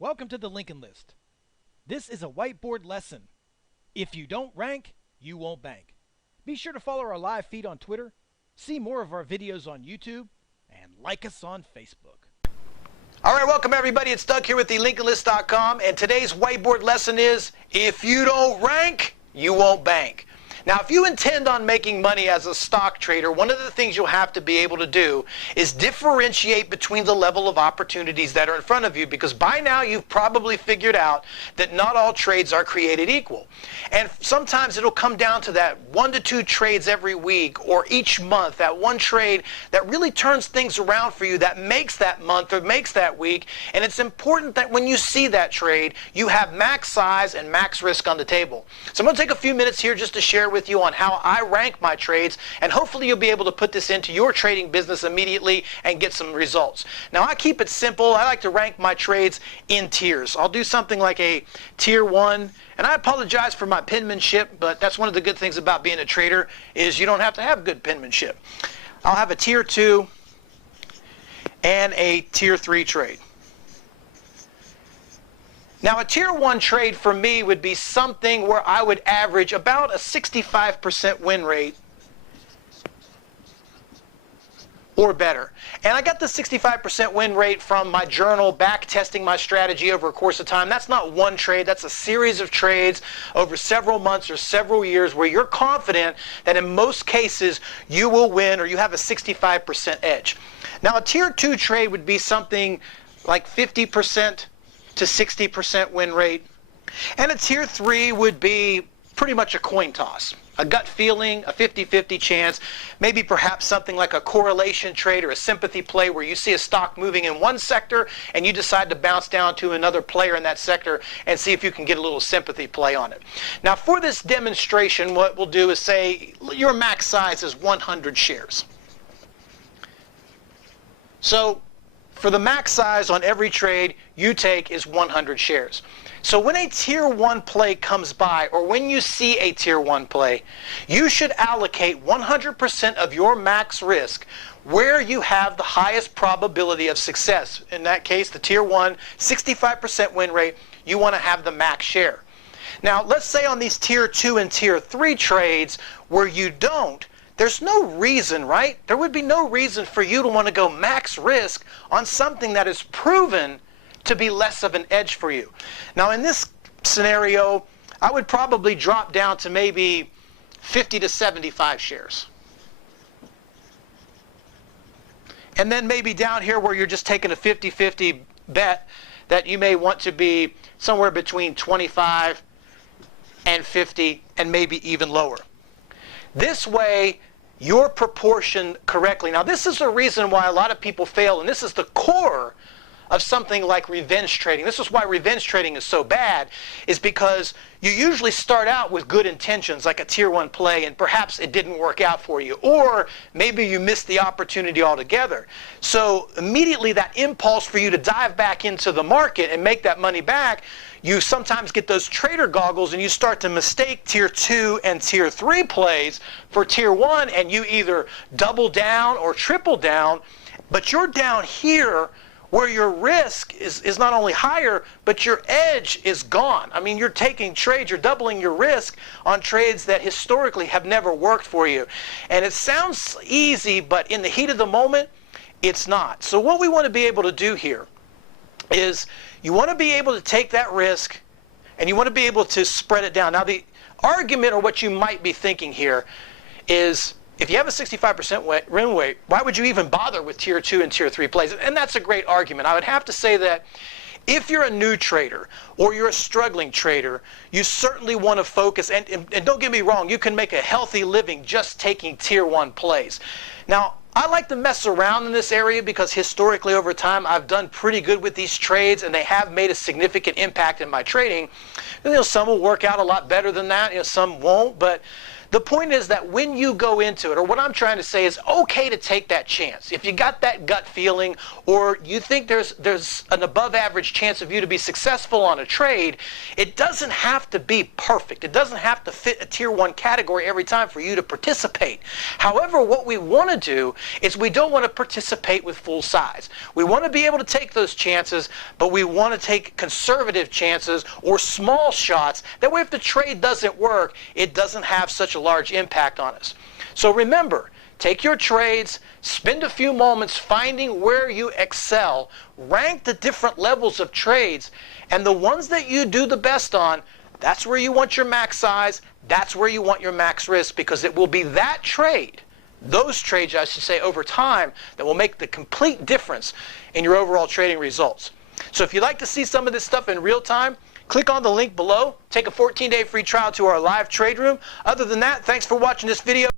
Welcome to the Lincoln List. This is a whiteboard lesson. If you don't rank, you won't bank. Be sure to follow our live feed on Twitter, see more of our videos on YouTube, and like us on Facebook. All right, welcome everybody. It's Doug here with thelincolnlist.com, and today's whiteboard lesson is, if you don't rank, you won't bank. Now, if you intend on making money as a stock trader, one of the things you'll have to be able to do is differentiate between the level of opportunities that are in front of you, because by now you've probably figured out that not all trades are created equal. And sometimes it'll come down to that 1 to 2 trades every week or each month, that one trade that really turns things around for you, that makes that month or makes that week. And it's important that when you see that trade, you have max size and max risk on the table. So I'm going to take a few minutes here just to share with you on how I rank my trades, and hopefully you'll be able to put this into your trading business immediately and get some results. Now, I keep it simple. I like to rank my trades in tiers. I'll do something like a tier 1, and I apologize for my penmanship, but that's one of the good things about being a trader is you don't have to have good penmanship. I'll have a tier 2 and a tier 3 trade. Now, a tier 1 trade for me would be something where I would average about a 65% win rate or better. And I got the 65% win rate from my journal, back testing my strategy over a course of time. That's not one trade, that's a series of trades over several months or several years where you're confident that in most cases you will win or you have a 65% edge. Now, a tier 2 trade would be something like 50% to 60% win rate. And a tier 3 would be pretty much a coin toss, a gut feeling, a 50-50 chance, maybe perhaps something like a correlation trade or a sympathy play where you see a stock moving in one sector and you decide to bounce down to another player in that sector and see if you can get a little sympathy play on it. Now, for this demonstration, what we'll do is say your max size is 100 shares. So for the max size on every trade you take is 100 shares. So when a tier 1 play comes by, or when you see a tier 1 play, you should allocate 100% of your max risk where you have the highest probability of success. In that case, the tier 1, 65% win rate, you want to have the max share. Now, let's say on these tier 2 and tier 3 trades where you don't, there's no reason, right? There would be no reason for you to want to go max risk on something that is proven to be less of an edge for you. Now, in this scenario, I would probably drop down to maybe 50 to 75 shares. And then maybe down here where you're just taking a 50-50 bet that you may want to be somewhere between 25 and 50 and maybe even lower. This way, you're proportioned correctly. Now, this is the reason why a lot of people fail, and this is the core of something like revenge trading. This is why revenge trading is so bad, is because you usually start out with good intentions, like a tier 1 play, and perhaps it didn't work out for you, or maybe you missed the opportunity altogether. So immediately that impulse for you to dive back into the market and make that money back, you sometimes get those trader goggles and you start to mistake tier 2 and tier 3 plays for tier 1, and you either double down or triple down, but you're down here where your risk is not only higher, but your edge is gone. I mean, you're taking trades, you're doubling your risk on trades that historically have never worked for you. And it sounds easy, but in the heat of the moment, it's not. So what we want to be able to do here is you want to be able to take that risk and you want to be able to spread it down. Now, the argument, or what you might be thinking here, is if you have a 65% win rate, why would you even bother with tier 2 and tier 3 plays? And that's a great argument. I would have to say that if you're a new trader or you're a struggling trader, you certainly want to focus, and don't get me wrong, you can make a healthy living just taking tier 1 plays. Now, I like to mess around in this area because historically over time I've done pretty good with these trades and they have made a significant impact in my trading. Some will work out a lot better than that, some won't, but The point is that when you go into it, or what I'm trying to say is okay to take that chance. If you got that gut feeling, or you think there's an above average chance of you to be successful on a trade, it doesn't have to be perfect. It doesn't have to fit a tier 1 category every time for you to participate. However, what we want to do is we don't want to participate with full size. We want to be able to take those chances, but we want to take conservative chances or small shots. That way if the trade doesn't work, it doesn't have such a large impact on us. So remember, take your trades, spend a few moments finding where you excel, rank the different levels of trades, and the ones that you do the best on, that's where you want your max size, that's where you want your max risk, because it will be that trade, those trades I should say, over time, that will make the complete difference in your overall trading results. So if you'd like to see some of this stuff in real time, click on the link below, take a 14-day free trial to our live trade room. Other than that, thanks for watching this video.